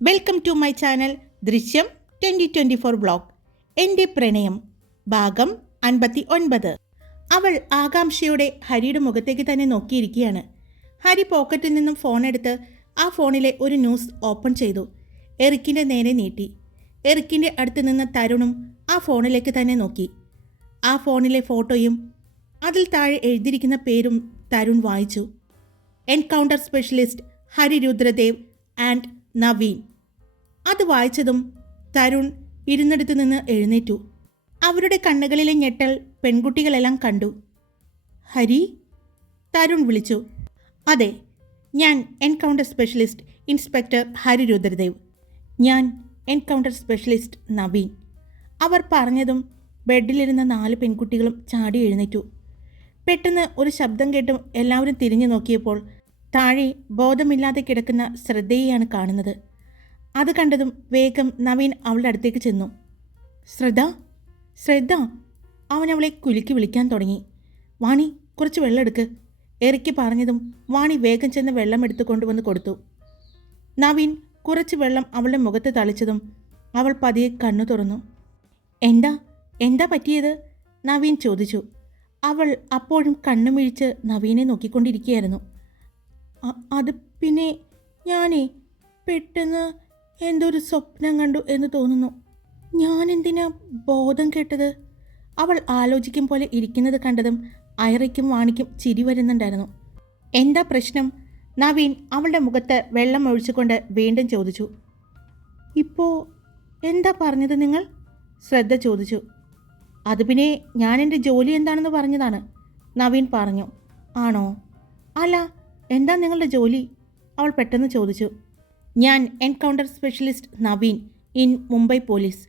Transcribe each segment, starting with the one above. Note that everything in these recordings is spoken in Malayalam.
വെൽക്കം ടു മൈ ചാനൽ ദൃശ്യം ട്വന്റി ട്വന്റി ഫോർ ബ്ലോഗ് എന്റെ പ്രണയം ഭാഗം അൻപത്തി ഒൻപത് അവൾ ആകാംക്ഷയോടെ ഹരിയുടെ മുഖത്തേക്ക് തന്നെ നോക്കിയിരിക്കുകയാണ്. ഹരി പോക്കറ്റിൽ നിന്നും ഫോൺ എടുത്ത് ആ ഫോണിലെ ഒരു ന്യൂസ് ഓപ്പൺ ചെയ്തു. എറിക്കിന്റെ നേരെ നീട്ടി. എറിക്കിന്റെ അടുത്ത് നിന്ന് തരുണും ആ ഫോണിലേക്ക് തന്നെ നോക്കി. ആ ഫോണിലെ ഫോട്ടോയും അതിൽ താഴെ എഴുതിയിരിക്കുന്ന പേരും തരുൺ വായിച്ചു. Encounter specialist Hari Rudradev and Naveen. അത് വായിച്ചതും തരുൺ ഇരുന്നിടത്തു നിന്ന് എഴുന്നേറ്റു. അവരുടെ കണ്ണുകളിലെ ഞെട്ടൽ പെൺകുട്ടികളെല്ലാം കണ്ടു. ഹരി? തരുൺ വിളിച്ചു. അതെ ഞാൻ encounter specialist inspector Hari Rudradev ഞാൻ എൻകൗണ്ടർ സ്പെഷ്യലിസ്റ്റ് നവീൻ. അവർ പറഞ്ഞതും ബെഡിലിരുന്ന നാല് പെൺകുട്ടികളും ചാടി എഴുന്നേറ്റു. പെട്ടെന്ന് ഒരു ശബ്ദം കേട്ടും എല്ലാവരും തിരിഞ്ഞു നോക്കിയപ്പോൾ താഴെ ബോധമില്ലാതെ കിടക്കുന്ന ശ്രദ്ധയെയാണ് കാണുന്നത്. അത് കണ്ടതും വേഗം നവീൻ അവളുടെ അടുത്തേക്ക് ചെന്നു. ശ്രദ്ധ ശ്രദ്ധ. അവൻ അവളെ കുലുക്കി വിളിക്കാൻ തുടങ്ങി. വാണി കുറച്ച് വെള്ളം എടുക്ക്. എറിക്ക് പറഞ്ഞതും വാണി വേഗം ചെന്ന് വെള്ളം എടുത്തു കൊണ്ടുവന്ന് കൊടുത്തു. നവീൻ കുറച്ച് വെള്ളം അവളുടെ മുഖത്ത് തളിച്ചതും അവൾ പതിയെ കണ്ണു തുറന്നു. എന്താ എന്താ പറ്റിയത്? നവീൻ ചോദിച്ചു. അവൾ അപ്പോഴും കണ്ണുമിഴിച്ച് നവീനെ നോക്കിക്കൊണ്ടിരിക്കുകയായിരുന്നു. "അ- അത് പിന്നെ ഞാനേ പെട്ടെന്ന് എന്തോ ഒരു സ്വപ്നം കണ്ടു എന്ന് തോന്നുന്നു. ഞാൻ എന്തിനാ ബോധം കേട്ടത്? അവൾ ആലോചിക്കും പോലെ ഇരിക്കുന്നത് കണ്ടതും ഐറയ്ക്കും വാണിക്കും ചിരി വരുന്നുണ്ടായിരുന്നു. എന്താ പ്രശ്നം? നവീൻ അവളുടെ മുഖത്ത് വെള്ളം ഒഴിച്ചുകൊണ്ട് വീണ്ടും ചോദിച്ചു. ഇപ്പോൾ എന്താ പറഞ്ഞത് നിങ്ങൾ? ശ്രദ്ധ ചോദിച്ചു. അത് പിന്നെ ഞാൻ എന്റെ ജോലി എന്താണെന്ന് പറഞ്ഞതാണ്. നവീൻ പറഞ്ഞു. ആണോ? അല്ല എന്താ നിങ്ങളുടെ ജോലി? അവൾ പെട്ടെന്ന് ചോദിച്ചു. ഞാൻ encounter specialist Naveen in Mumbai police.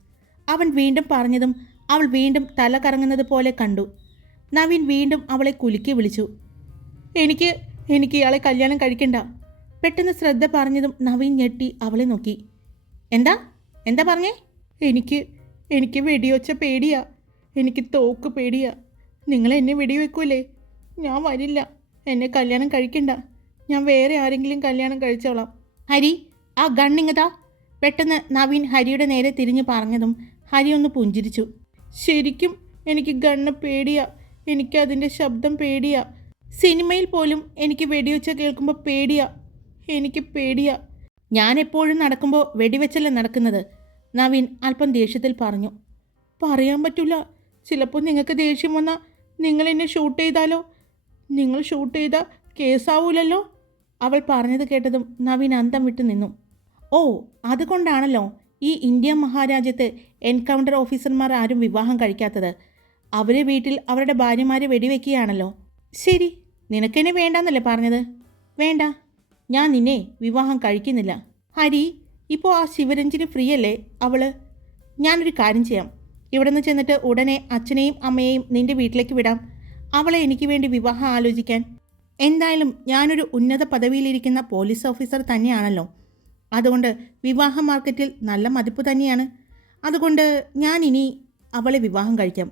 അവൻ വീണ്ടും പറഞ്ഞതും അവൾ വീണ്ടും തല കറങ്ങുന്നത് പോലെ കണ്ടു. നവീൻ വീണ്ടും അവളെ കുലുക്കി വിളിച്ചു. എനിക്ക് എനിക്ക് ഇയാളെ കല്യാണം കഴിക്കണ്ട. പെട്ടെന്ന് ശ്രദ്ധ പറഞ്ഞതും നവീൻ ഞെട്ടി അവളെ നോക്കി. എന്താ? എന്താ പറഞ്ഞേ? എനിക്ക് എനിക്ക് വെടിവെച്ച പേടിയാ. എനിക്ക് തോക്ക് പേടിയാ. നിങ്ങൾ എന്നെ വെടിവെക്കൂലേ? ഞാൻ വരില്ല. എന്നെ കല്യാണം കഴിക്കണ്ട. ഞാൻ വേറെ ആരെങ്കിലും കല്യാണം കഴിച്ചോളാം. ഹരി ആ ഗണ്ണിങ്ങതാ പെട്ടെന്ന് നവീൻ ഹരിയുടെ നേരെ തിരിഞ്ഞു പറഞ്ഞതും ഹരി ഒന്ന് പുഞ്ചിരിച്ചു. ശരിക്കും എനിക്ക് ഗണ്ണ് പേടിയാ. എനിക്ക് അതിന്റെ ശബ്ദം പേടിയാ. സിനിമയിൽ പോലും എനിക്ക് വെടിവെച്ച കേൾക്കുമ്പോൾ പേടിയാ. എനിക്ക് പേടിയാ. ഞാൻ എപ്പോഴും നടക്കുമ്പോൾ വെടിവെച്ചല്ല നടക്കുന്നത്. നവീൻ അല്പം ദേഷ്യത്തിൽ പറഞ്ഞു. പറയാൻ പറ്റില്ല ചിലപ്പോൾ നിങ്ങൾക്ക് ദേഷ്യം വന്നാൽ നിങ്ങൾ എന്നെ ഷൂട്ട് ചെയ്താലോ? നിങ്ങൾ ഷൂട്ട് ചെയ്താൽ കേസാവൂലല്ലോ? അവൾ പറഞ്ഞത് കേട്ടതും നവീൻ അന്തം വിട്ടു നിന്നു. ഓ അതുകൊണ്ടാണല്ലോ ഈ ഇന്ത്യ മഹാരാജ്യത്ത് എൻകൗണ്ടർ ഓഫീസർമാർ ആരും വിവാഹം കഴിക്കാത്തത്. അവരെ വീട്ടിൽ അവരുടെ ഭാര്യമാരെ വെടിവെക്കുകയാണല്ലോ. ശരി നിനക്കെന്നെ വേണ്ടെന്നല്ലേ പറഞ്ഞത്? വേണ്ട ഞാൻ നിന്നെ വിവാഹം കഴിക്കുന്നില്ല. ഹരി ഇപ്പോൾ ആ ശിവരഞ്ജിന് ഫ്രീ അല്ലേ അവൾ? ഞാനൊരു കാര്യം ചെയ്യാം. ഇവിടെ നിന്ന് ചെന്നിട്ട് ഉടനെ അച്ഛനെയും അമ്മയെയും നിന്റെ വീട്ടിലേക്ക് വിടാം. അവളെ എനിക്ക് വേണ്ടി വിവാഹം ആലോചിക്കാൻ. എന്തായാലും ഞാനൊരു ഉന്നത പദവിയിലിരിക്കുന്ന പോലീസ് ഓഫീസർ തന്നെയാണല്ലോ. അതുകൊണ്ട് വിവാഹ മാർക്കറ്റിൽ നല്ല മതിപ്പ് തന്നെയാണ്. അതുകൊണ്ട് ഞാൻ ഇനി അവളെ വിവാഹം കഴിക്കാം.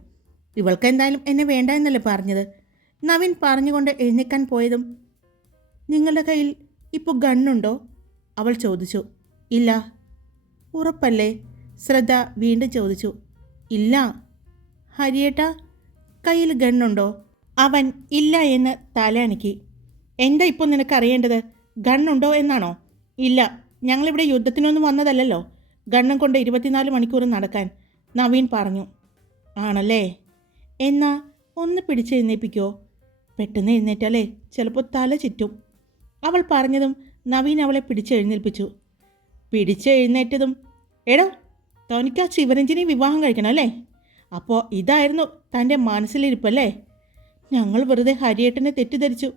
ഇവൾക്ക് എന്തായാലും എന്നെ വേണ്ട എന്നല്ലേ പറഞ്ഞത്. നവീൻ പറഞ്ഞുകൊണ്ട് എഴുന്നേക്കാൻ പോയതും നിങ്ങളുടെ കയ്യിൽ ഇപ്പോൾ ഗണ്ണുണ്ടോ? അവൾ ചോദിച്ചു. ഇല്ല. ഉറപ്പല്ലേ? ശ്രദ്ധ വീണ്ടും ചോദിച്ചു. ഇല്ല. ഹരിയേട്ട കയ്യിൽ ഗണ്ണുണ്ടോ? അവൻ ഇല്ല എന്ന് തലയണക്കി. എന്താ ഇപ്പോൾ നിനക്കറിയേണ്ടത്? ഗണ്ണുണ്ടോ എന്നാണോ? ഇല്ല. ഞങ്ങളിവിടെ യുദ്ധത്തിനൊന്നും വന്നതല്ലല്ലോ. ഗണ്ണും കൊണ്ട് ഇരുപത്തിനാല് മണിക്കൂർ നടക്കാൻ നവീൻ പറഞ്ഞു. ആണല്ലേ? എന്നാ ഒന്ന് പിടിച്ച് എഴുന്നേപ്പിക്കോ പെട്ടെന്ന് എഴുന്നേറ്റാലേ ചിലപ്പോൾ തല ചുറ്റും. അവൾ പറഞ്ഞതും നവീൻ അവളെ പിടിച്ചെഴുന്നേൽപ്പിച്ചു. പിടിച്ചെഴുന്നേറ്റതും എടോ തനിക്ക് ആ ശിവരഞ്ജിനി വിവാഹം കഴിക്കണം അല്ലേ? അപ്പോൾ ഇതായിരുന്നു തന്റെ മനസ്സിലിരിപ്പല്ലേ? ഞങ്ങൾ വെറുതെ ഹരിയേട്ടനെ തെറ്റിദ്ധരിച്ചു.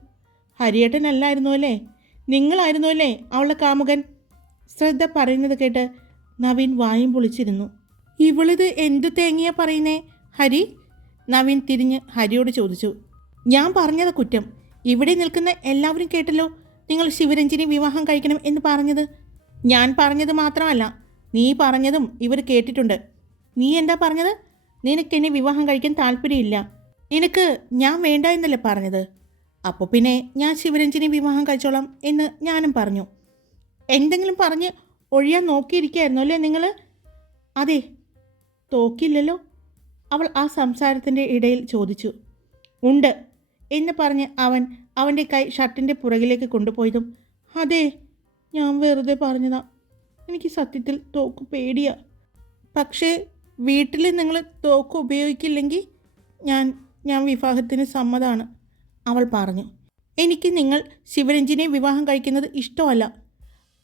ഹരിയേട്ടനല്ലായിരുന്നു അല്ലേ? നിങ്ങളായിരുന്നു അല്ലേ അവളുടെ കാമുകൻ? ശ്രദ്ധ പറയുന്നത് കേട്ട് നവീൻ വായും പൊളിച്ചിരുന്നു. ഇവളിത് എന്തു തേങ്ങിയാ പറയുന്നേ? ഹരി? നവീൻ തിരിഞ്ഞ് ഹരിയോട് ചോദിച്ചു. ഞാൻ പറഞ്ഞത് കുറ്റം. ഇവിടെ നിൽക്കുന്ന എല്ലാവരും കേട്ടല്ലോ നിങ്ങൾ ശിവരഞ്ജിനി വിവാഹം കഴിക്കണം എന്ന് പറഞ്ഞത്. ഞാൻ പറഞ്ഞത് മാത്രമല്ല നീ പറഞ്ഞതും ഇവർ കേട്ടിട്ടുണ്ട്. നീ എന്താ പറഞ്ഞത്? നിനക്കെന്നെ വിവാഹം കഴിക്കാൻ താല്പര്യമില്ല. നിനക്ക് ഞാൻ വേണ്ട എന്നല്ലേ പറഞ്ഞത്? അപ്പോൾ പിന്നെ ഞാൻ ശിവരഞ്ജിനി വിവാഹം കഴിച്ചോളാം എന്ന് ഞാനും പറഞ്ഞു. എന്തെങ്കിലും പറഞ്ഞ് ഒഴിയാൻ നോക്കിയിരിക്കുകയായിരുന്നു അല്ലേ നിങ്ങൾ അതെ. തോക്കില്ലല്ലോ? അവൾ ആ സംസാരത്തിന്റെ ഇടയിൽ ചോദിച്ചു. ഉണ്ട് എന്ന് പറഞ്ഞ് അവൻ അവന്റെ കൈ ഷർട്ടിന്റെ പുറകിലേക്ക് കൊണ്ടുപോയതും അതെ ഞാൻ വെറുതെ പറഞ്ഞതാ. എനിക്ക് സത്യത്തിൽ തോക്ക് പേടിയാ. പക്ഷേ വീട്ടിൽ നിങ്ങൾ തോക്ക് ഉപയോഗിക്കില്ലെങ്കിൽ ഞാൻ ഞാൻ വിവാഹത്തിന് സമ്മതമാണ് അവൾ പറഞ്ഞു. എനിക്ക് നിങ്ങൾ ശിവരഞ്ജിനെ വിവാഹം കഴിക്കുന്നത് ഇഷ്ടമല്ല.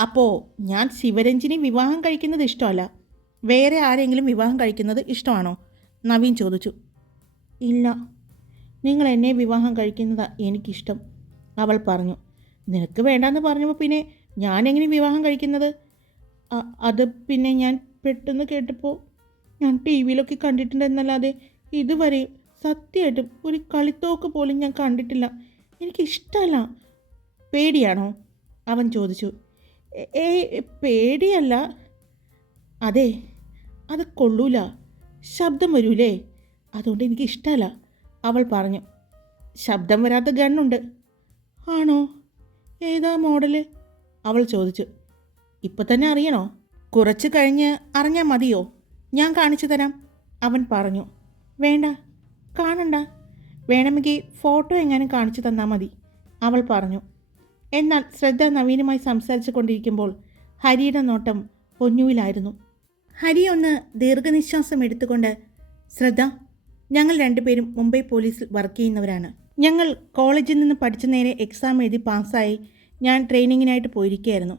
അപ്പോൾ ഞാൻ ശിവരഞ്ജിനെ വിവാഹം കഴിക്കുന്നത് ഇഷ്ടമല്ല. വേറെ ആരെങ്കിലും വിവാഹം കഴിക്കുന്നത് ഇഷ്ടമാണോ? നവീൻ ചോദിച്ചു. ഇല്ല. നിങ്ങൾ എന്നെ വിവാഹം കഴിക്കുന്നതാ എനിക്കിഷ്ടം അവൾ പറഞ്ഞു. നിനക്ക് വേണ്ടാന്ന് പറഞ്ഞപ്പോൾ പിന്നെ ഞാൻ എങ്ങനെ വിവാഹം കഴിക്കുന്നത്? അത് പിന്നെ ഞാൻ പെട്ടെന്ന് കേട്ടപ്പോൾ ഞാൻ ടി വിയിലൊക്കെ കണ്ടിട്ടുണ്ടെന്നല്ലാതെ ഇതുവരെ സത്യമായിട്ടും ഒരു കളിത്തോക്ക് പോലും ഞാൻ കണ്ടിട്ടില്ല. എനിക്കിഷ്ടമല്ല പേടിയാണോ? അവൻ ചോദിച്ചു. ഏ പേടിയല്ല. അതെ അത് കൊള്ളൂല. ശബ്ദം വരൂലേ? അതുകൊണ്ട് എനിക്ക് ഇഷ്ടമല്ല അവൾ പറഞ്ഞു. ശബ്ദം വരാത്ത ഗണ്ണുണ്ട്. ആണോ? ഏതാ മോഡൽ? അവൾ ചോദിച്ചു. ഇപ്പം തന്നെ അറിയണോ? കുറച്ച് കഴിഞ്ഞ് അറിഞ്ഞാൽ മതിയോ? ഞാൻ കാണിച്ചു തരാം. അവൻ പറഞ്ഞു. വേണ്ട. കാണണ്ട. വേണമെങ്കിൽ ഫോട്ടോ എങ്ങാനും കാണിച്ചു തന്നാൽ മതി അവൾ പറഞ്ഞു. എന്നാൽ ശ്രദ്ധ നവീനുമായി സംസാരിച്ചു കൊണ്ടിരിക്കുമ്പോൾ ഹരിയുടെ നോട്ടം പൊന്നുവിലായിരുന്നു. ഹരി ഒന്ന് ദീർഘനിശ്വാസം എടുത്തുകൊണ്ട് ശ്രദ്ധ ഞങ്ങൾ രണ്ടുപേരും മുംബൈ പോലീസിൽ വർക്ക് ചെയ്യുന്നവരാണ്. ഞങ്ങൾ കോളേജിൽ നിന്ന് പഠിച്ച നേരെ എക്സാം എഴുതി പാസ്സായി ഞാൻ ട്രെയിനിങ്ങിനായിട്ട് പോയിരിക്കുകയായിരുന്നു.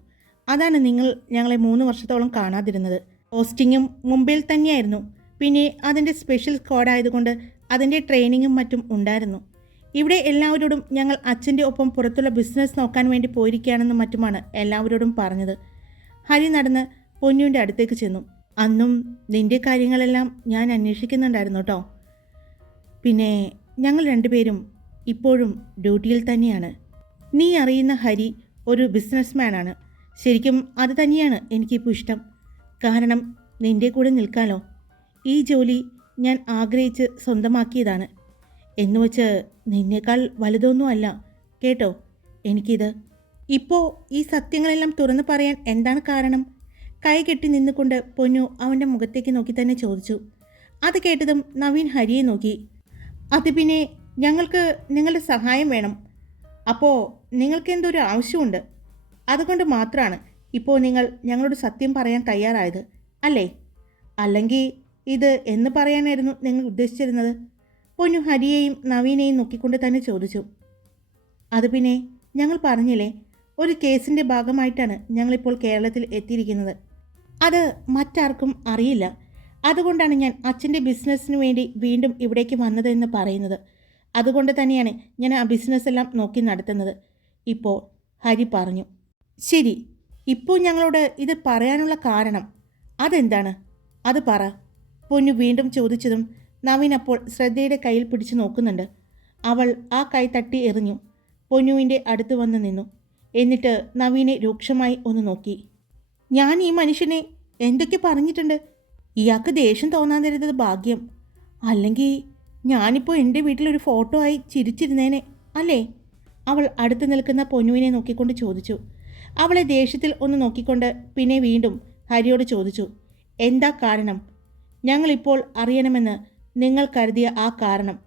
അതാണ് നിങ്ങൾ ഞങ്ങളെ മൂന്ന് വർഷത്തോളം കാണാതിരുന്നത്. പോസ്റ്റിങ്ങും മുംബൈയിൽ തന്നെയായിരുന്നു. പിന്നെ അതിന്റെ സ്പെഷ്യൽ സ്ക്വാഡ് ആയതുകൊണ്ട് അതിന്റെ ട്രെയിനിങ്ങും മറ്റും ഉണ്ടായിരുന്നു. ഇവിടെ എല്ലാവരോടും ഞങ്ങൾ അച്ഛന്റെ ഒപ്പം പുറത്തുള്ള ബിസിനസ് നോക്കാൻ വേണ്ടി പോയിരിക്കുകയാണെന്നും മറ്റുമാണ് എല്ലാവരോടും പറഞ്ഞത്. ഹരി നടന്ന് പൊന്നുവിന്റെ അടുത്തേക്ക് ചെന്നു. അന്നും നിന്റെ കാര്യങ്ങളെല്ലാം ഞാൻ അന്വേഷിക്കുന്നുണ്ടായിരുന്നു കേട്ടോ പിന്നെ ഞങ്ങൾ രണ്ടുപേരും ഇപ്പോഴും ഡ്യൂട്ടിയിൽ തന്നെയാണ്. നീ അറിയുന്ന ഹരി ഒരു ബിസിനസ്മാനാണ് ശരിക്കും അത് തന്നെയാണ് എനിക്കിപ്പോൾ ഇഷ്ടം. കാരണം നിന്റെ കൂടെ നിൽക്കാലോ. ഈ ജോലി ഞാൻ ആഗ്രഹിച്ച് സ്വന്തമാക്കിയതാണ്. എന്നുവെച്ച് നിന്നേക്കാൾ വലുതൊന്നുമല്ല കേട്ടോ? എനിക്കിത്. ഇപ്പോൾ ഈ സത്യങ്ങളെല്ലാം തുറന്നു പറയാൻ എന്താണ് കാരണം? കൈ കെട്ടി നിന്നുകൊണ്ട് പൊന്നു അവന്റെ മുഖത്തേക്ക് നോക്കി തന്നെ ചോദിച്ചു. അത് കേട്ടതും നവീൻ ഹരിയെ നോക്കി. അത് പിന്നെ ഞങ്ങൾക്ക് നിങ്ങളുടെ സഹായം വേണം. അപ്പോൾ നിങ്ങൾക്ക് എന്തൊരു ആവശ്യമുണ്ട്? അതുകൊണ്ട് മാത്രമാണ് ഇപ്പോൾ നിങ്ങൾ ഞങ്ങളോട് സത്യം പറയാൻ തയ്യാറായത് അല്ലേ? അല്ലെങ്കിൽ ഇത് എന്ന് പറയാനായിരുന്നു നിങ്ങൾ ഉദ്ദേശിച്ചിരുന്നത്? പൊന്നു ഹരിയെയും നവീനെയും നോക്കിക്കൊണ്ട് തന്നെ ചോദിച്ചു. അത് പിന്നെ ഞങ്ങൾ പറഞ്ഞില്ലേ ഒരു കേസിന്റെ ഭാഗമായിട്ടാണ് ഞങ്ങളിപ്പോൾ കേരളത്തിൽ എത്തിയിരിക്കുന്നത്. അത് മറ്റാർക്കും അറിയില്ല. അതുകൊണ്ടാണ് ഞാൻ അച്ഛന്റെ ബിസിനസ്സിന് വേണ്ടി വീണ്ടും ഇവിടേക്ക് വന്നതെന്ന് പറയുന്നത്. അതുകൊണ്ട് തന്നെയാണ് ഞാൻ ആ ബിസിനസ് എല്ലാം നോക്കി നടത്തുന്നത്. ഇപ്പോൾ ഹരി പറഞ്ഞു ശരി ഇപ്പോൾ ഞങ്ങളോട് ഇത് പറയാനുള്ള കാരണം അതെന്താണ്? അത് പറ. പൊന്നു വീണ്ടും ചോദിച്ചതും നവീൻ അപ്പോൾ ശ്രദ്ധയുടെ കയ്യിൽ പിടിച്ചു നോക്കുന്നുണ്ട്. അവൾ ആ കൈ തട്ടി എറിഞ്ഞു. പൊന്നുവിന്റെ അടുത്ത് വന്ന് നിന്നു. എന്നിട്ട് നവീനെ രൂക്ഷമായി ഒന്ന് നോക്കി. ഞാൻ ഈ മനുഷ്യനെ എന്തൊക്കെ പറഞ്ഞിട്ടുണ്ട്? ഇയാൾക്ക് ദേഷ്യം തോന്നാതിരുന്നത് ഭാഗ്യം. അല്ലെങ്കിൽ ഞാനിപ്പോൾ എന്റെ വീട്ടിലൊരു ഫോട്ടോ ആയി ചിരിച്ചിരുന്നേനെ അല്ലേ? അവൾ അടുത്ത് നിൽക്കുന്ന പൊന്നുവിനെ നോക്കിക്കൊണ്ട് ചോദിച്ചു. അവളെ ദേഷ്യത്തിൽ ഒന്ന് നോക്കിക്കൊണ്ട് പിന്നെ വീണ്ടും ഹരിയോട് ചോദിച്ചു. എന്താ കാരണം? ഞങ്ങളിപ്പോൾ അറിയണമെന്ന് നിങ്ങൾ കരുതിയ ആ കാരണം.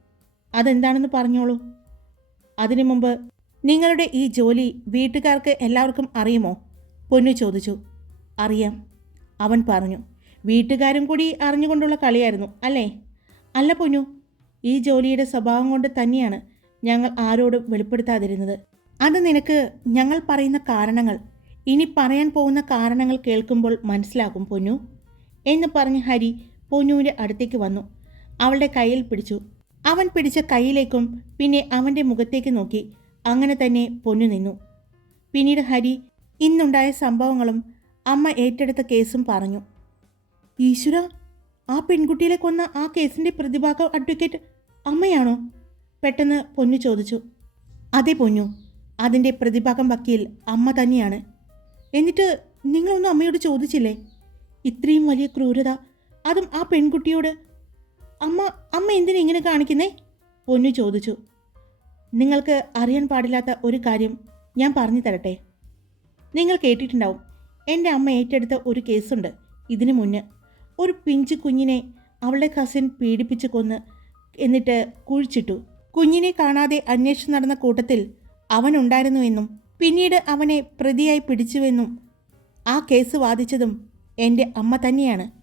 അതെന്താണെന്ന് പറഞ്ഞോളൂ. അതിനു മുമ്പ് നിങ്ങളുടെ ഈ ജോലി വീട്ടുകാർക്ക് എല്ലാവർക്കും അറിയുമോ? പൊന്നു ചോദിച്ചു. അറിയാം. അവൻ പറഞ്ഞു. വീട്ടുകാരും കൂടി അറിഞ്ഞുകൊണ്ടുള്ള കളിയായിരുന്നു അല്ലേ? അല്ല പൊന്നു ഈ ജോലിയുടെ സ്വഭാവം കൊണ്ട് തന്നെയാണ് ഞങ്ങൾ ആരോടും വെളിപ്പെടുത്താതിരുന്നത്. അത് നിനക്ക് ഞങ്ങൾ പറയുന്ന കാരണങ്ങൾ ഇനി പറയാൻ പോകുന്ന കാരണങ്ങൾ കേൾക്കുമ്പോൾ മനസ്സിലാകും പൊന്നു എന്ന് പറഞ്ഞ് ഹരി പൊന്നുവിന്റെ അടുത്തേക്ക് വന്നു. അവളുടെ കയ്യിൽ പിടിച്ചു. അവൻ പിടിച്ച കൈയിലേക്കും പിന്നെ അവന്റെ മുഖത്തേക്ക് നോക്കി. അങ്ങനെ തന്നെ പൊന്നു നിന്നു. പിന്നീട് ഹരി ഇന്നുണ്ടായ സംഭവങ്ങളും അമ്മ ഏറ്റെടുത്ത കേസും പറഞ്ഞു. ഈശ്വര ആ പെൺകുട്ടിയിലെ കൊന്ന ആ കേസിന്റെ പ്രതിഭാഗം അഡ്വക്കേറ്റ് അമ്മയാണോ? പെട്ടെന്ന് പൊന്നു ചോദിച്ചു. അതെ പൊന്നു അതിന്റെ പ്രതിഭാഗം വക്കീൽ അമ്മ തന്നെയാണ്. എന്നിട്ട് നിങ്ങളൊന്നും അമ്മയോട് ചോദിച്ചില്ലേ? ഇത്രയും വലിയ ക്രൂരത അതും ആ പെൺകുട്ടിയോട് അമ്മ അമ്മ എന്തിനാ ഇങ്ങനെ കാണിക്കുന്നേ? പൊന്നു ചോദിച്ചു. നിങ്ങൾക്ക് അറിയാൻ പാടില്ലാത്ത ഒരു കാര്യം ഞാൻ പറഞ്ഞു തരട്ടെ. നിങ്ങൾ കേട്ടിട്ടുണ്ടാവും എന്റെ അമ്മ ഏറ്റെടുത്ത ഒരു കേസുണ്ട് ഇതിനു മുന്നേ. ഒരു പിഞ്ചു കുഞ്ഞിനെ അവളുടെ കസിൻ പീഡിപ്പിച്ച് കൊന്ന് എന്നിട്ട് കുഴിച്ചിട്ടു. കുഞ്ഞിനെ കാണാതെ അന്വേഷിച്ചു നടന്ന കൂട്ടത്തിൽ അവനുണ്ടായിരുന്നുവെന്നും പിന്നീട് അവനെ പ്രതിയായി പിടിച്ചുവെന്നും ആ കേസ് വാദിച്ചതും എന്റെ അമ്മ തന്നെയാണ്.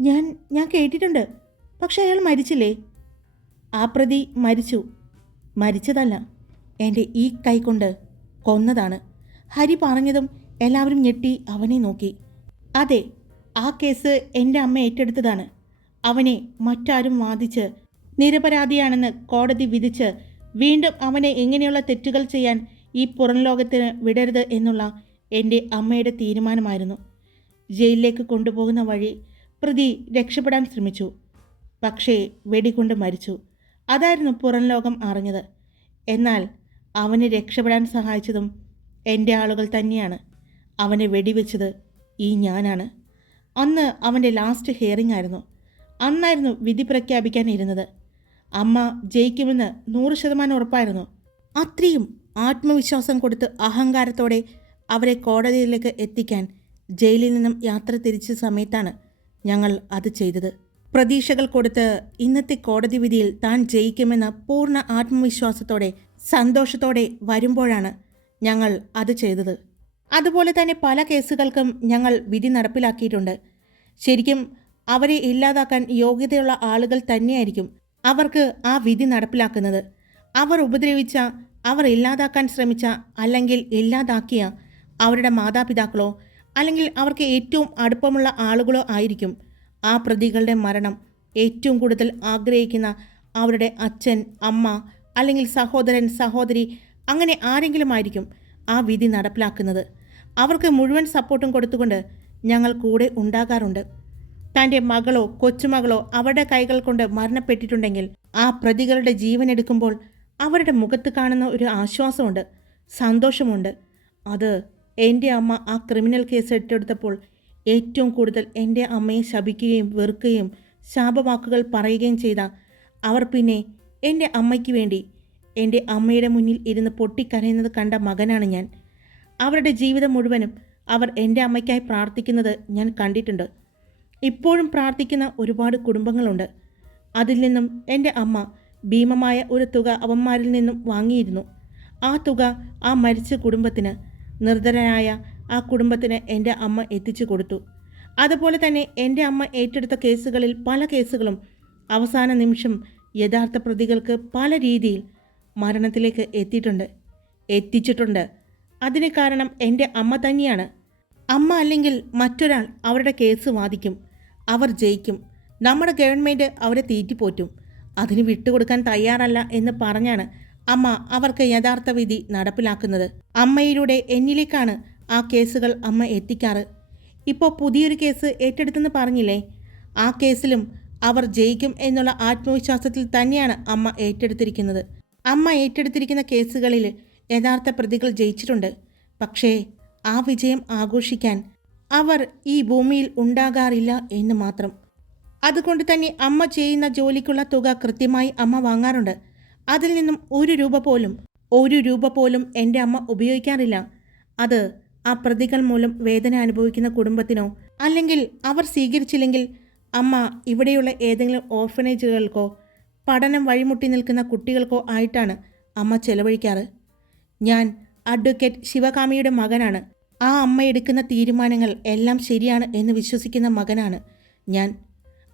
ഞാൻ ഞാൻ കേട്ടിട്ടുണ്ട്. പക്ഷെ അയാൾ മരിച്ചില്ലേ? ആ പ്രതി മരിച്ചു. മരിച്ചതല്ല എന്റെ ഈ കൈകൊണ്ട് കൊന്നതാണ്. ഹരി പറഞ്ഞതും എല്ലാവരും ഞെട്ടി അവനെ നോക്കി. അതെ ആ കേസ് എന്റെ അമ്മ ഏറ്റെടുത്തതാണ്. അവനെ മറ്റാരും വാദിച്ച് നിരപരാധിയാണെന്ന് കോടതി വിധിച്ച് വീണ്ടും അവനെ എങ്ങനെയുള്ള തെറ്റുകൾ ചെയ്യാൻ ഈ പുറം ലോകത്തിന് വിടരുത് എന്നുള്ള എന്റെ അമ്മയുടെ തീരുമാനമായിരുന്നു. ജയിലിലേക്ക് കൊണ്ടുപോകുന്ന വഴി പ്രതി രക്ഷപ്പെടാൻ ശ്രമിച്ചു. പക്ഷേ വെടികൊണ്ട് മരിച്ചു. അതായിരുന്നു പുറം ലോകം അറിഞ്ഞത്. എന്നാൽ അവനെ രക്ഷപ്പെടാൻ സഹായിച്ചതും എന്റെ ആളുകൾ തന്നെയാണ്. അവനെ വെടിവെച്ചത് ഈ ഞാനാണ്. അന്ന് അവന്റെ ലാസ്റ്റ് ഹിയറിംഗ് ആയിരുന്നു. അന്നായിരുന്നു വിധി പ്രഖ്യാപിക്കാൻ ഇരുന്നത്. അമ്മ ജയിക്കുമെന്ന് നൂറ് ശതമാനം ഉറപ്പായിരുന്നു. അത്രയും ആത്മവിശ്വാസം കൊടുത്ത് അഹങ്കാരത്തോടെ അവരെ കോടതിയിലേക്ക് എത്തിക്കാൻ ജയിലിൽ നിന്നും യാത്ര തിരിച്ച സമയത്താണ് ഞങ്ങൾ അത് ചെയ്തത്. പ്രതീക്ഷകൾ കൊടുത്ത് ഇന്നത്തെ കോടതി വിധിയിൽ താൻ ജയിക്കുമെന്ന പൂർണ ആത്മവിശ്വാസത്തോടെ സന്തോഷത്തോടെ വരുമ്പോഴാണ് ഞങ്ങൾ അത് ചെയ്തത്. അതുപോലെ തന്നെ പല കേസുകൾക്കും ഞങ്ങൾ വിധി നടപ്പിലാക്കിയിട്ടുണ്ട്. ശരിക്കും അവരെ ഇല്ലാതാക്കാൻ യോഗ്യതയുള്ള ആളുകൾ തന്നെയായിരിക്കും അവർക്ക് ആ വിധി നടപ്പിലാക്കുന്നത്. അവർ ഉപദ്രവിച്ച അവർ ഇല്ലാതാക്കാൻ ശ്രമിച്ച അല്ലെങ്കിൽ ഇല്ലാതാക്കിയ അവരുടെ മാതാപിതാക്കളോ അല്ലെങ്കിൽ അവർക്ക് ഏറ്റവും അടുപ്പമുള്ള ആളുകളോ ആയിരിക്കും. ആ പ്രതികളുടെ മരണം ഏറ്റവും കൂടുതൽ ആഗ്രഹിക്കുന്ന അവരുടെ അച്ഛൻ അമ്മ അല്ലെങ്കിൽ സഹോദരൻ സഹോദരി അങ്ങനെ ആരെങ്കിലും ആയിരിക്കും ആ വിധി നടപ്പിലാക്കുന്നത്. അവർക്ക് മുഴുവൻ സപ്പോർട്ടും കൊടുത്തുകൊണ്ട് ഞങ്ങൾ കൂടെ ഉണ്ടാകാറുണ്ട്. തന്റെ മകളോ കൊച്ചുമകളോ അവരുടെ കൈകൾ കൊണ്ട് മരണപ്പെട്ടിട്ടുണ്ടെങ്കിൽ ആ പ്രതികളുടെ ജീവൻ എടുക്കുമ്പോൾ അവരുടെ മുഖത്ത് കാണുന്ന ഒരു ആശ്വാസമുണ്ട് സന്തോഷമുണ്ട്. അത് എന്റെ അമ്മ ആ ക്രിമിനൽ കേസ് ഏറ്റെടുത്തപ്പോൾ ഏറ്റവും കൂടുതൽ എന്റെ അമ്മയെ ശപിക്കുകയും വെറുക്കുകയും ശാപവാക്കുകൾ പറയുകയും ചെയ്ത അവർ പിന്നെ എന്റെ അമ്മയ്ക്ക് വേണ്ടി എന്റെ അമ്മയുടെ മുന്നിൽ ഇരുന്ന് പൊട്ടിക്കരയുന്നത് കണ്ട മകനാണ് ഞാൻ. അവരുടെ ജീവിതം മുഴുവനും അവർ എന്റെ അമ്മയ്ക്കായി പ്രാർത്ഥിക്കുന്നത് ഞാൻ കണ്ടിട്ടുണ്ട്. ഇപ്പോഴും പ്രാർത്ഥിക്കുന്ന ഒരുപാട് കുടുംബങ്ങളുണ്ട്. അതിൽ നിന്നും എന്റെ അമ്മ ഭീമമായ ഒരു തുക അവന്മാരിൽ നിന്നും വാങ്ങിയിരുന്നു. ആ തുക ആ മരിച്ച കുടുംബത്തിന് നിർധനരായ ആ കുടുംബത്തിന് എന്റെ അമ്മ എത്തിച്ചു കൊടുത്തു. അതുപോലെ തന്നെ എന്റെ അമ്മ ഏറ്റെടുത്ത കേസുകളിൽ പല കേസുകളും അവസാന നിമിഷം യഥാർത്ഥ പ്രതികൾക്ക് പല രീതിയിൽ മരണത്തിലേക്ക് എത്തിയിട്ടുണ്ട്. എത്തിച്ചിട്ടുണ്ട്. അതിന് കാരണം എന്റെ അമ്മ തന്നെയാണ്. അമ്മ അല്ലെങ്കിൽ മറ്റൊരാൾ അവരുടെ കേസ് വാദിക്കും. അവർ ജയിക്കും. നമ്മുടെ ഗവൺമെന്റ് അവരെ തീറ്റിപ്പോറ്റും. അതിന് വിട്ടുകൊടുക്കാൻ തയ്യാറല്ല എന്ന് പറഞ്ഞാണ് അമ്മ അവർക്ക് യഥാർത്ഥ വിധി നടപ്പിലാക്കുന്നത് അമ്മയിലൂടെ എന്നിലേക്കാണ് ആ കേസുകൾ അമ്മ എത്തിക്കാറ്. ഇപ്പോൾ പുതിയൊരു കേസ് ഏറ്റെടുത്തെന്ന് പറഞ്ഞില്ലേ? ആ കേസിലും അവർ ജയിക്കും എന്നുള്ള ആത്മവിശ്വാസത്തിൽ തന്നെയാണ് അമ്മ ഏറ്റെടുത്തിരിക്കുന്നത്. അമ്മ ഏറ്റെടുത്തിരിക്കുന്ന കേസുകളിൽ യഥാർത്ഥ പ്രതികൾ ജയിച്ചിട്ടുണ്ട്. പക്ഷേ ആ വിജയം ആഘോഷിക്കാൻ അവർ ഈ ഭൂമിയിൽ ഉണ്ടാകാറില്ല എന്ന് മാത്രം. അതുകൊണ്ട് തന്നെ അമ്മ ചെയ്യുന്ന ജോലിക്കുള്ള തുക കൃത്യമായി അമ്മ വാങ്ങാറുണ്ട്. അതിൽ നിന്നും ഒരു രൂപ പോലും ഒരു രൂപ പോലും എന്റെ അമ്മ ഉപയോഗിക്കാറില്ല. അത് ആ പ്രതികൾ മൂലം വേദന അനുഭവിക്കുന്ന കുടുംബത്തിനോ അല്ലെങ്കിൽ അവർ സ്വീകരിച്ചില്ലെങ്കിൽ അമ്മ ഇവിടെയുള്ള ഏതെങ്കിലും ഓർഫനേജുകൾക്കോ പഠനം വഴിമുട്ടി നിൽക്കുന്ന കുട്ടികൾക്കോ ആയിട്ടാണ് അമ്മ ചെലവഴിക്കാറ്. ഞാൻ അഡ്വക്കേറ്റ് ശിവകാമിയുടെ മകനാണ്. ആ അമ്മ എടുക്കുന്ന തീരുമാനങ്ങൾ എല്ലാം ശരിയാണ് എന്ന് വിശ്വസിക്കുന്ന മകനാണ് ഞാൻ.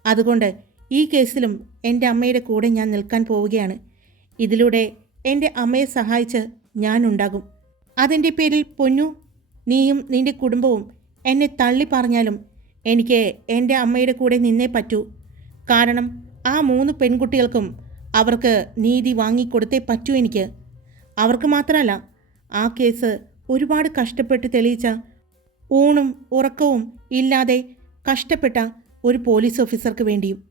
അതുകൊണ്ട് ഈ കേസിലും എന്റെ അമ്മയുടെ കൂടെ ഞാൻ നിൽക്കാൻ പോവുകയാണ്. ഇതിലൂടെ എന്റെ അമ്മയെ സഹായിച്ച് ഞാനുണ്ടാകും. അതിന്റെ പേരിൽ പൊന്നു നീയും നിന്റെ കുടുംബവും എന്നെ തള്ളി പറഞ്ഞാലും എനിക്ക് എന്റെ അമ്മയുടെ കൂടെ നിന്നേ പറ്റൂ. കാരണം ആ മൂന്ന് പെൺകുട്ടികൾക്കും അവർക്ക് നീതി വാങ്ങിക്കൊടുത്തേ പറ്റൂ എനിക്ക്. അവർക്ക് മാത്രമല്ല ആ കേസ് ഒരുപാട് കഷ്ടപ്പെട്ട് തെളിയിച്ച ഊണും ഉറക്കവും ഇല്ലാതെ കഷ്ടപ്പെട്ട ഒരു പോലീസ് ഓഫീസർക്ക് വേണ്ടിയും.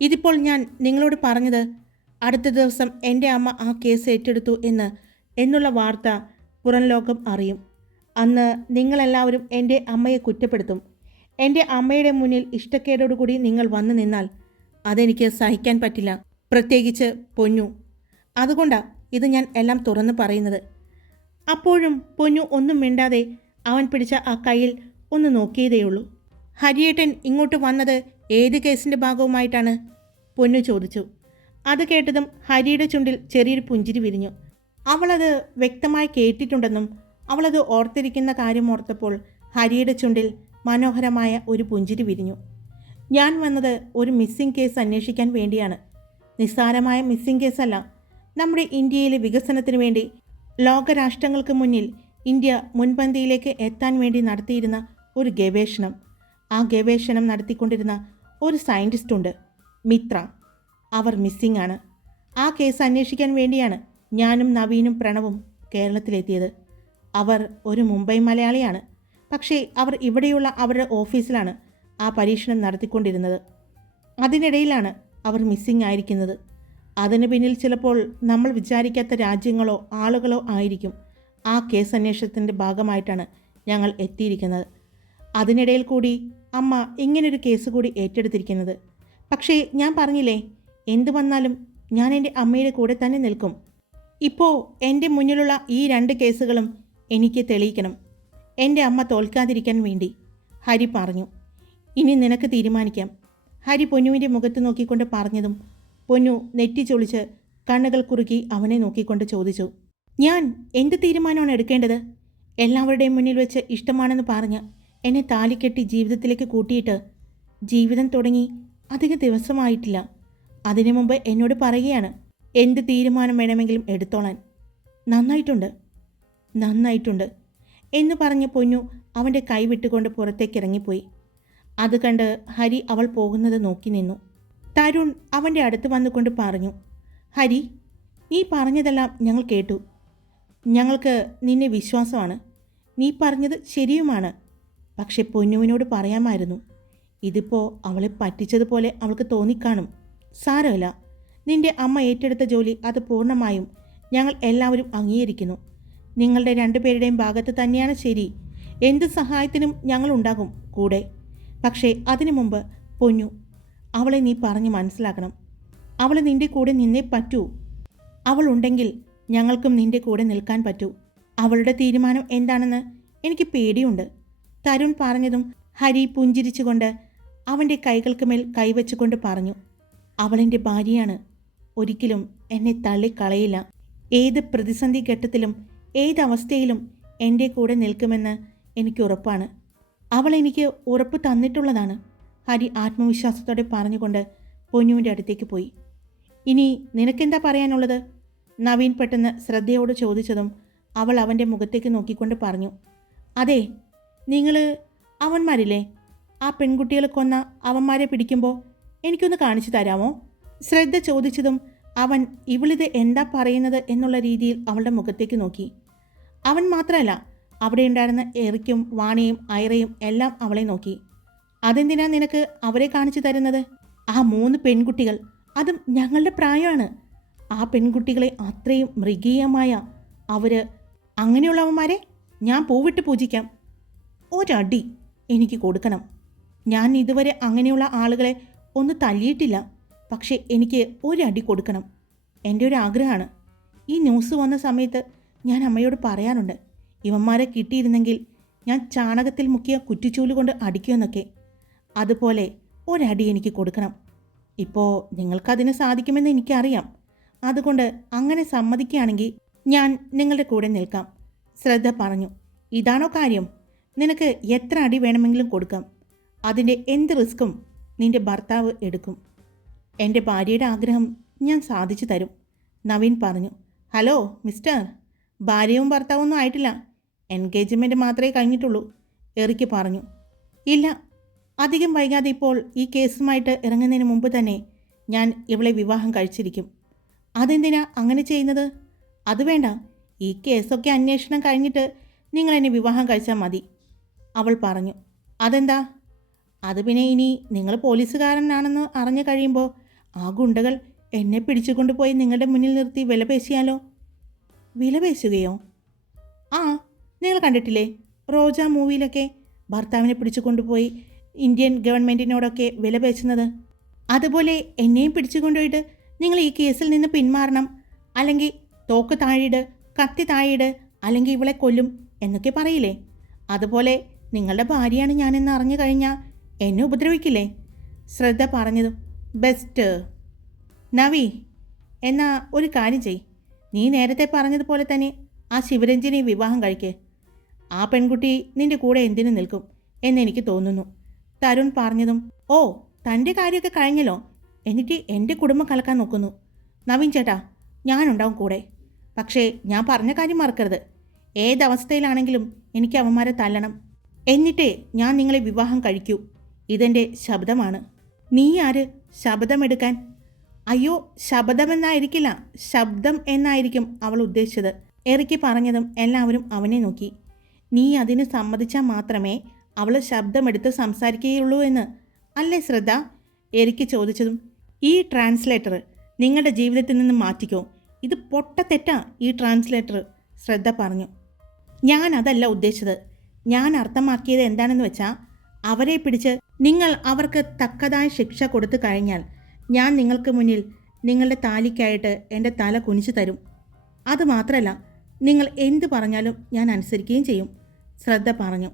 ഇതിപ്പോൾ ഞാൻ നിങ്ങളോട് പറഞ്ഞത് അടുത്ത ദിവസം എന്റെ അമ്മ ആ കേസ് ഏറ്റെടുത്തു എന്ന് എന്നുള്ള വാർത്ത പുറം ലോകം അറിയും. അന്ന് നിങ്ങളെല്ലാവരും എന്റെ അമ്മയെ കുറ്റപ്പെടുത്തും. എന്റെ അമ്മയുടെ മുന്നിൽ ഇഷ്ടക്കേടോടുകൂടി നിങ്ങൾ വന്നു നിന്നാൽ അതെനിക്ക് സഹിക്കാൻ പറ്റില്ല. പ്രത്യേകിച്ച് പൊന്നു. അതുകൊണ്ടാണ് ഇത് ഞാൻ എല്ലാം തുറന്നു പറയുന്നത്. അപ്പോഴും പൊന്നു ഒന്നും മിണ്ടാതെ അവൻ പിടിച്ച ആ കയ്യിൽ ഒന്ന് നോക്കിയതേയുള്ളൂ. ഹരിയേട്ടൻ ഇങ്ങോട്ട് വന്നത് ഏത് കേസിന്റെ ഭാഗവുമായിട്ടാണ്? പൊന്നു ചോദിച്ചു. അത് കേട്ടതും ഹരിയുടെ ചുണ്ടിൽ ചെറിയൊരു പുഞ്ചിരി വിരിഞ്ഞു. അവളത് വ്യക്തമായി കേട്ടിട്ടുണ്ടെന്നും അവളത് ഓർത്തിരിക്കുന്ന കാര്യം ഓർത്തപ്പോൾ ഹരിയുടെ ചുണ്ടിൽ മനോഹരമായ ഒരു പുഞ്ചിരി വിരിഞ്ഞു. ഞാൻ വന്നത് ഒരു മിസ്സിംഗ് കേസ് അന്വേഷിക്കാൻ വേണ്ടിയാണ്. നിസ്സാരമായ മിസ്സിംഗ് കേസല്ല. നമ്മുടെ ഇന്ത്യയിലെ വികസനത്തിന് വേണ്ടി ലോകരാഷ്ട്രങ്ങൾക്ക് മുന്നിൽ ഇന്ത്യ മുൻപന്തിയിലേക്ക് എത്താൻ വേണ്ടി നടത്തിയിരുന്ന ഒരു ഗവേഷണം. ആ ഗവേഷണം നടത്തിക്കൊണ്ടിരുന്ന ഒരു സയന്റിസ്റ്റുണ്ട് മിത്ര. അവർ മിസ്സിംഗ് ആണ്. ആ കേസ് അന്വേഷിക്കാൻ വേണ്ടിയാണ് ഞാനും നവീനും പ്രണവും കേരളത്തിലെത്തിയത്. അവർ ഒരു മുംബൈ മലയാളിയാണ്. പക്ഷേ അവർ ഇവിടെയുള്ള അവരുടെ ഓഫീസിലാണ് ആ പരീക്ഷണം നടത്തിക്കൊണ്ടിരുന്നത്. അതിനിടയിലാണ് അവർ മിസ്സിംഗ് ആയിരിക്കുന്നത്. അതിന് പിന്നിൽ ചിലപ്പോൾ നമ്മൾ വിചാരിക്കാത്ത രാജ്യങ്ങളോ ആളുകളോ ആയിരിക്കും ആ കേസ് അന്വേഷണത്തിന്റെ ഭാഗമായിട്ടാണ് ഞങ്ങൾ എത്തിയിരിക്കുന്നത്. അതിനിടയിൽ കൂടി അമ്മ ഇങ്ങനൊരു കേസ് കൂടി ഏറ്റെടുത്തിരിക്കുന്നത്. പക്ഷേ ഞാൻ പറഞ്ഞില്ലേ എന്തു വന്നാലും ഞാൻ എന്റെ അമ്മയുടെ കൂടെ തന്നെ നിൽക്കും. ഇപ്പോൾ എന്റെ മുന്നിലുള്ള ഈ രണ്ട് കേസുകളും എനിക്ക് തെളിയിക്കണം. എന്റെ അമ്മ തോൽക്കാതിരിക്കാൻ വേണ്ടി ഹരി പറഞ്ഞു. ഇനി നിനക്ക് തീരുമാനിക്കാം. ഹരി പൊന്നുവിന്റെ മുഖത്ത് നോക്കിക്കൊണ്ട് പറഞ്ഞതും പൊന്നു നെറ്റിച്ചൊളിച്ച് കണ്ണുകൾ കുറുക്കി അവനെ നോക്കിക്കൊണ്ട് ചോദിച്ചു. ഞാൻ എന്ത് തീരുമാനമാണ് എടുക്കേണ്ടത്? എല്ലാവരുടെയും മുന്നിൽ വെച്ച് ഇഷ്ടമാണെന്ന് പറഞ്ഞ് എന്നെ താലിക്കെട്ടി ജീവിതത്തിലേക്ക് കൂട്ടിയിട്ട് ജീവിതം തുടങ്ങി അധിക ദിവസമായിട്ടില്ല. അതിനു മുമ്പ് എന്നോട് പറയുകയാണ് എന്ത് തീരുമാനം വേണമെങ്കിലും എടുത്തോളാൻ. നന്നായിട്ടുണ്ട്. നന്നായിട്ടുണ്ട്. എന്ന് പറഞ്ഞ് പൊന്നു അവന്റെ കൈ വിട്ടുകൊണ്ട് പുറത്തേക്ക് ഇറങ്ങിപ്പോയി അത് കണ്ട് ഹരി അവൾ പോകുന്നത് നോക്കി നിന്നു. തരുൺ അവന്റെ അടുത്ത് വന്നുകൊണ്ട് പറഞ്ഞു ഹരി നീ പറഞ്ഞതെല്ലാം ഞങ്ങൾ കേട്ടു. ഞങ്ങൾക്ക് നിന്നെ വിശ്വാസമാണ്. നീ പറഞ്ഞത് ശരിയുമാണ്. പക്ഷെ പൊന്നുവിനോട് പറയാമായിരുന്നു ഇതിപ്പോൾ അവളെ പറ്റിച്ചതുപോലെ അവൾക്ക് തോന്നിക്കാണും. സാരമില്ല. നിന്റെ അമ്മ ഏറ്റെടുത്ത ജോലി അത് പൂർണമായും ഞങ്ങൾ എല്ലാവരും അംഗീകരിക്കുന്നു. നിങ്ങളുടെ രണ്ടുപേരുടെയും ഭാഗത്ത് തന്നെയാണ് ശരി. എന്ത് സഹായത്തിനും ഞങ്ങൾ ഉണ്ടാകും കൂടെ. പക്ഷേ അതിനു മുമ്പ് പൊന്നു അവളെ നീ പറഞ്ഞ് മനസ്സിലാക്കണം. അവൾ നിന്റെ കൂടെ നിന്നേ പറ്റൂ. അവളുണ്ടെങ്കിൽ ഞങ്ങൾക്കും നിന്റെ കൂടെ നിൽക്കാൻ പറ്റൂ. അവളുടെ തീരുമാനം എന്താണെന്ന് എനിക്ക് പേടിയുണ്ട്. തരുൺ പറഞ്ഞതും ഹരി പുഞ്ചിരിച്ചുകൊണ്ട് അവന്റെ കൈകൾക്ക് മേൽ കൈവച്ചുകൊണ്ട് പറഞ്ഞു. അവളെന്റെ ഭാര്യയാണ്. ഒരിക്കലും എന്നെ തള്ളിക്കളയില്ല. ഏത് പ്രതിസന്ധി ഘട്ടത്തിലും ഏതവസ്ഥയിലും എന്റെ കൂടെ നിൽക്കുമെന്ന് എനിക്ക് ഉറപ്പാണ്. അവൾ എനിക്ക് ഉറപ്പ് തന്നിട്ടുള്ളതാണ്. ഹരി ആത്മവിശ്വാസത്തോടെ പറഞ്ഞുകൊണ്ട് പൊന്നുവിന്റെ അടുത്തേക്ക് പോയി. ഇനി നിനക്കെന്താ പറയാനുള്ളത്? നവീൻ പെട്ടെന്ന് ശ്രദ്ധയോട് ചോദിച്ചതും അവൾ അവന്റെ മുഖത്തേക്ക് നോക്കിക്കൊണ്ട് പറഞ്ഞു. അതെ നിങ്ങൾ അവന്മാരില്ലേ? ആ പെൺകുട്ടികളെ കൊന്ന അവന്മാരെ പിടിക്കുമ്പോൾ എനിക്കൊന്ന് കാണിച്ചു തരാമോ? ശ്രദ്ധ ചോദിച്ചതും അവൻ ഇവളിത് എന്താ പറയുന്നത് എന്നുള്ള രീതിയിൽ അവളുടെ മുഖത്തേക്ക് നോക്കി. അവൻ മാത്രമല്ല അവിടെ ഉണ്ടായിരുന്ന എറിക്കും വാണിയും ഐറയും എല്ലാം അവളെ നോക്കി. അതെന്തിനാ നിനക്ക് അവരെ കാണിച്ചു തരുന്നത്? ആ മൂന്ന് പെൺകുട്ടികൾ അതും ഞങ്ങളുടെ പ്രായമാണ്. ആ പെൺകുട്ടികളെ അത്രയും മൃഗീയമായ അവർ അങ്ങനെയുള്ളവന്മാരെ ഞാൻ പൂവിട്ട് പൂജിക്കാം. ഒരടി എനിക്ക് കൊടുക്കണം. ഞാൻ ഇതുവരെ അങ്ങനെയുള്ള ആളുകളെ ഒന്ന് തല്ലിയിട്ടില്ല പക്ഷേ എനിക്ക് ഒരടി കൊടുക്കണം. എന്റെ ഒരു ആഗ്രഹമാണ്. ഈ ന്യൂസ് വന്ന സമയത്ത് ഞാൻ അമ്മയോട് പറയാനുണ്ട് ഇവന്മാരെ കിട്ടിയിരുന്നെങ്കിൽ ഞാൻ ചാണകത്തിൽ മുക്കിയ കുറ്റിച്ചൂൽ കൊണ്ട് അടിക്കുമെന്നൊക്കെ. അതുപോലെ ഒരടി എനിക്ക് കൊടുക്കണം. ഇപ്പോൾ നിങ്ങൾക്കതിന് സാധിക്കുമെന്ന് എനിക്കറിയാം. അതുകൊണ്ട് അങ്ങനെ സമ്മതിക്കുകയാണെങ്കിൽ ഞാൻ നിങ്ങളുടെ കൂടെ നിൽക്കാം. ശ്രദ്ധ പറഞ്ഞു. ഇതാണോ കാര്യം? നിനക്ക് എത്ര അടി വേണമെങ്കിലും കൊടുക്കാം. അതിന്റെ എന്ത് റിസ്ക്കും നിന്റെ ഭർത്താവ് എടുക്കും. എന്റെ ഭാര്യയുടെ ആഗ്രഹം ഞാൻ സാധിച്ചു തരും നവീൻ പറഞ്ഞു. Hello mister. ഭാര്യയും ഭർത്താവും ഒന്നും ആയിട്ടില്ല. എൻഗേജ്മെന്റ് മാത്രമേ കഴിഞ്ഞിട്ടുള്ളൂ എറിക്ക് പറഞ്ഞു. ഇല്ല അധികം വൈകാതെ ഇപ്പോൾ ഈ കേസുമായിട്ട് ഇറങ്ങുന്നതിന് മുമ്പ് തന്നെ ഞാൻ ഇവളെ വിവാഹം കഴിച്ചിരിക്കും. അതെന്തിനാ അങ്ങനെ ചെയ്യുന്നത്? അത് വേണ്ട ഈ കേസൊക്കെ അന്വേഷണം കഴിഞ്ഞിട്ട് നിങ്ങൾ എന്നെ വിവാഹം കഴിച്ചാൽ മതി അവൾ പറഞ്ഞു. അതെന്താ? അത് പിന്നെ ഇനി നിങ്ങൾ പോലീസുകാരനാണെന്ന് അറിഞ്ഞു കഴിയുമ്പോൾ ആ ഗുണ്ടകൾ എന്നെ പിടിച്ചുകൊണ്ട് പോയി നിങ്ങളുടെ മുന്നിൽ നിർത്തി വില പേശിയാലോ? വില പേശുകയോ? ആ നിങ്ങൾ കണ്ടിട്ടില്ലേ? റോജ മൂവിയിലൊക്കെ ഭർത്താവിനെ പിടിച്ചുകൊണ്ടുപോയി ഇന്ത്യൻ ഗവൺമെന്റിനോടൊക്കെ വില പേശുന്നത്. അതുപോലെ എന്നെയും പിടിച്ചു കൊണ്ടുപോയിട്ട് നിങ്ങൾ ഈ കേസിൽ നിന്ന് പിന്മാറണം. അല്ലെങ്കിൽ തോക്ക് താഴെയിട് കത്തി താഴെയിട് അല്ലെങ്കിൽ ഇവളെ കൊല്ലും എന്നൊക്കെ പറയില്ലേ? അതുപോലെ നിങ്ങളുടെ ഭാര്യയാണ് ഞാനെന്ന് അറിഞ്ഞു കഴിഞ്ഞാൽ എന്നെ ഉപദ്രവിക്കില്ലേ? ശ്രദ്ധ പറഞ്ഞതും ബെസ്റ്റ് നവി എന്നാ ഒരു കാര്യം ചെയ്. നീ നേരത്തെ പറഞ്ഞതുപോലെ തന്നെ ആ ശിവരഞ്ജിനെ വിവാഹം കഴിക്ക്. ആ പെൺകുട്ടി നിന്റെ കൂടെ എന്തിനു നിൽക്കും എന്നെനിക്ക് തോന്നുന്നു. തരുൺ പറഞ്ഞതും ഓ തന്റെ കാര്യമൊക്കെ കഴിഞ്ഞല്ലോ. എന്നിട്ട് എന്റെ കുടുംബം കലക്കാൻ നോക്കുന്നു. നവീൻ ചേട്ടാ ഞാനുണ്ടാവും കൂടെ. പക്ഷേ ഞാൻ പറഞ്ഞ കാര്യം മറക്കരുത്. ഏതവസ്ഥയിലാണെങ്കിലും എനിക്ക് അവന്മാരെ തല്ലണം. എന്നിട്ടേ ഞാൻ നിങ്ങളെ വിവാഹം കഴിക്കൂ. ഇതെന്റെ ശബ്ദമാണ്. നീ ആര്? ശബ്ദമെടുക്കാൻ. അയ്യോ ശബ്ദമെന്നായിരിക്കില്ല. ശബ്ദം എന്നായിരിക്കും അവൾ ഉദ്ദേശിച്ചത്. ഇറക്കി പറഞ്ഞതും എല്ലാവരും അവനെ നോക്കി. നീ അതിന് സമ്മതിച്ചാൽ മാത്രമേ അവൾ ശബ്ദമെടുത്ത് സംസാരിക്കുകയുള്ളൂ എന്ന്. അല്ലേ ശ്രദ്ധ? എറിക്ക് ചോദിച്ചതും. ഈ ട്രാൻസ്ലേറ്റർ നിങ്ങളുടെ ജീവിതത്തിൽ നിന്ന് മാറ്റിക്കോ. ഇത് പൊട്ടത്തെറ്റാ ഈ ട്രാൻസ്ലേറ്റർ ശ്രദ്ധ പറഞ്ഞു. ഞാൻ അതല്ല ഉദ്ദേശിച്ചത്. ഞാൻ അർത്ഥമാക്കിയത് എന്താണെന്ന് വെച്ചാൽ അവരെ പിടിച്ച് നിങ്ങൾ അവർക്ക് തക്കതായ ശിക്ഷ കൊടുത്തു കഴിഞ്ഞാൽ ഞാൻ നിങ്ങൾക്ക് മുന്നിൽ നിങ്ങളുടെ താലിക്കായിട്ട് എന്റെ തല കുനിച്ചു തരും. അത് മാത്രമല്ല നിങ്ങൾ എന്ത് പറഞ്ഞാലും ഞാൻ അനുസരിക്കുകയും ചെയ്യും. ശ്രദ്ധ പറഞ്ഞു.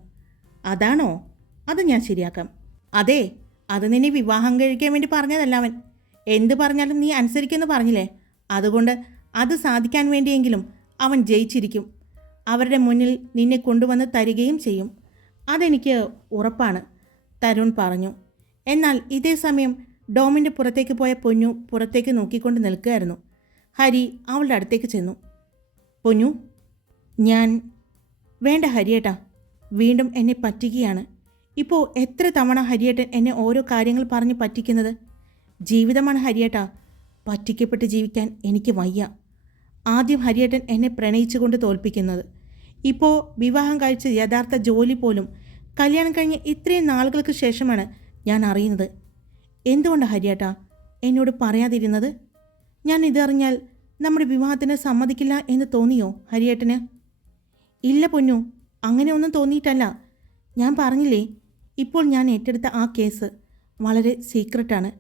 അതാണോ? അത് ഞാൻ ശരിയാക്കാം. അതെ അത് നിന്നെ വിവാഹം കഴിക്കാൻ വേണ്ടി പറഞ്ഞതല്ല അവൻ. എന്ത് പറഞ്ഞാലും നീ അനുസരിക്കുമെന്ന് പറഞ്ഞില്ലേ? അതുകൊണ്ട് അത് സാധിക്കാൻ വേണ്ടിയെങ്കിലും അവൻ ജയിച്ചിരിക്കും. അവരുടെ മുന്നിൽ നിന്നെ കൊണ്ടുവന്ന് തരികയും ചെയ്യും. അതെനിക്ക് ഉറപ്പാണ്. തരുൺ പറഞ്ഞു. എന്നാൽ ഇതേ സമയം ഡോമിന്റെ പുറത്തേക്ക് പോയ പൊന്നു പുറത്തേക്ക് നോക്കിക്കൊണ്ട് നിൽക്കുകയായിരുന്നു. ഹരി അവളുടെ അടുത്തേക്ക് ചെന്നു. പൊന്നു ഞാൻ വേണ്ട ഹരിയേട്ടാ വീണ്ടും എന്നെ പറ്റിക്കുകയാണ്. ഇപ്പോൾ എത്ര തവണ ഹരിയേട്ടൻ എന്നെ ഓരോ കാര്യങ്ങൾ പറഞ്ഞ് പറ്റിക്കുന്നത്? ജീവിതമാണ് ഹരിയേട്ടാ പറ്റിക്കപ്പെട്ട് ജീവിക്കാൻ എനിക്ക് വയ്യ. ആദ്യം ഹരിയേട്ടൻ എന്നെ പ്രണയിച്ചുകൊണ്ട് തോൽപ്പിക്കുന്നത്. ഇപ്പോൾ വിവാഹം കഴിച്ച യഥാർത്ഥ ജോലി പോലും കല്യാണം കഴിഞ്ഞ് ഇത്രയും നാളുകൾക്ക് ശേഷമാണ് ഞാൻ അറിയുന്നത്. എന്തുകൊണ്ട് ഹരിയേട്ടാ എന്നോട് പറയാതിരുന്നത്? ഞാൻ ഇതറിഞ്ഞാൽ നമ്മുടെ വിവാഹത്തിന് സമ്മതിക്കില്ല എന്ന് തോന്നിയോ ഹരിയേട്ടന്? ഇല്ല പൊന്നു അങ്ങനെ ഒന്നും തോന്നിയിട്ടല്ല. ഞാൻ പറഞ്ഞില്ലേ ഇപ്പോൾ ഞാൻ ഏറ്റെടുത്ത ആ കേസ് വളരെ സീക്രട്ടാണ്.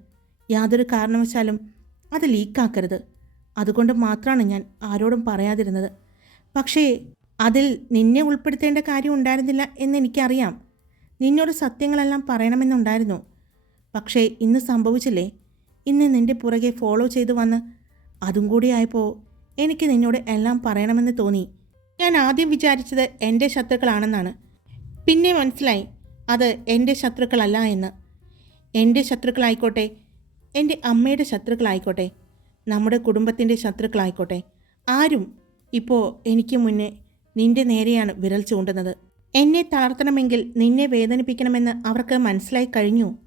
യാതൊരു കാരണവശാലും അത് ലീക്കാക്കരുത്. അതുകൊണ്ട് മാത്രമാണ് ഞാൻ ആരോടും പറയാതിരുന്നത്. പക്ഷേ അതിൽ നിന്നെ ഉൾപ്പെടുത്തേണ്ട കാര്യം ഉണ്ടായിരുന്നില്ല എന്നെനിക്കറിയാം നിന്നോട് സത്യങ്ങളെല്ലാം പറയണമെന്നുണ്ടായിരുന്നു. പക്ഷേ ഇന്ന് സംഭവിച്ചില്ലേ? ഇന്ന് നിന്റെ പുറകെ ഫോളോ ചെയ്തു വന്ന് അതും കൂടി ആയപ്പോൾ എനിക്ക് നിന്നോട് എല്ലാം പറയണമെന്ന് തോന്നി. ഞാൻ ആദ്യം വിചാരിച്ചത് എന്റെ ശത്രുക്കളാണെന്നാണ്. പിന്നെ മനസ്സിലായി അത് എന്റെ ശത്രുക്കളല്ല എന്ന്. എന്റെ ശത്രുക്കളായിക്കോട്ടെ എന്റെ അമ്മയുടെ ശത്രുക്കളായിക്കോട്ടെ നമ്മുടെ കുടുംബത്തിന്റെ ശത്രുക്കളായിക്കോട്ടെ ആരും ഇപ്പോൾ എനിക്ക് മുന്നേ നിന്റെ നേരെയാണ് വിരൽ ചൂണ്ടുന്നത്. എന്നെ തളർത്തണമെങ്കിൽ നിന്നെ വേദനിപ്പിക്കണമെന്ന് അവർക്ക് മനസ്സിലായി കഴിഞ്ഞു.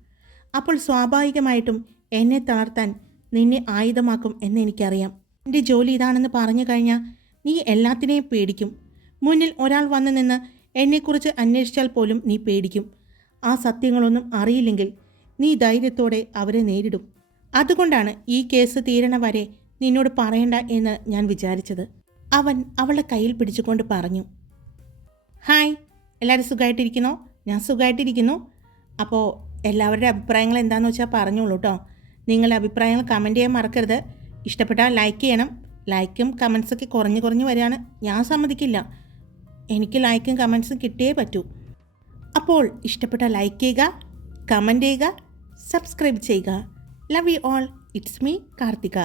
അപ്പോൾ സ്വാഭാവികമായിട്ടും എന്നെ തളർത്താൻ നിന്നെ ആയുധമാക്കും എന്ന് എനിക്കറിയാം. എന്റെ ജോലി ഇതാണെന്ന് പറഞ്ഞു കഴിഞ്ഞാൽ നീ എല്ലാത്തിനെയും പേടിക്കും. മുന്നിൽ ഒരാൾ വന്നു നിന്ന് എന്നെക്കുറിച്ച് അന്വേഷിച്ചാൽ പോലും നീ പേടിക്കും. ആ സത്യങ്ങളൊന്നും അറിയില്ലെങ്കിൽ നീ ധൈര്യത്തോടെ അവരെ നേരിടും. അതുകൊണ്ടാണ് ഈ കേസ് തീരണ വരെ നിന്നോട് പറയണ്ട എന്ന് ഞാൻ വിചാരിച്ചത്. അവൻ അവളെ കയ്യിൽ പിടിച്ചുകൊണ്ട് പറഞ്ഞു. ഹായ് എല്ലാവരും സുഖമായിട്ടിരിക്കുന്നോ ഞാൻ സുഖമായിട്ടിരിക്കുന്നു അപ്പോൾ എല്ലാവരുടെ അഭിപ്രായങ്ങൾ എന്താണെന്ന് വെച്ചാൽ പറഞ്ഞോളൂ കേട്ടോ നിങ്ങളുടെ അഭിപ്രായങ്ങൾ കമന്റ് ചെയ്യാൻ മറക്കരുത്. ഇഷ്ടപ്പെട്ടാൽ ലൈക്ക് ചെയ്യണം. ലൈക്കും കമൻസൊക്കെ കുറഞ്ഞ് കുറഞ്ഞ് വരികയാണ്. ഞാൻ സമ്മതിക്കില്ല. എനിക്ക് ലൈക്കും കമൻസും കിട്ടിയേ പറ്റൂ. അപ്പോൾ ഇഷ്ടപ്പെട്ടാൽ ലൈക്ക് ചെയ്യുക കമന്റ് ചെയ്യുക സബ്സ്ക്രൈബ് ചെയ്യുക. Love you all it's me Karthika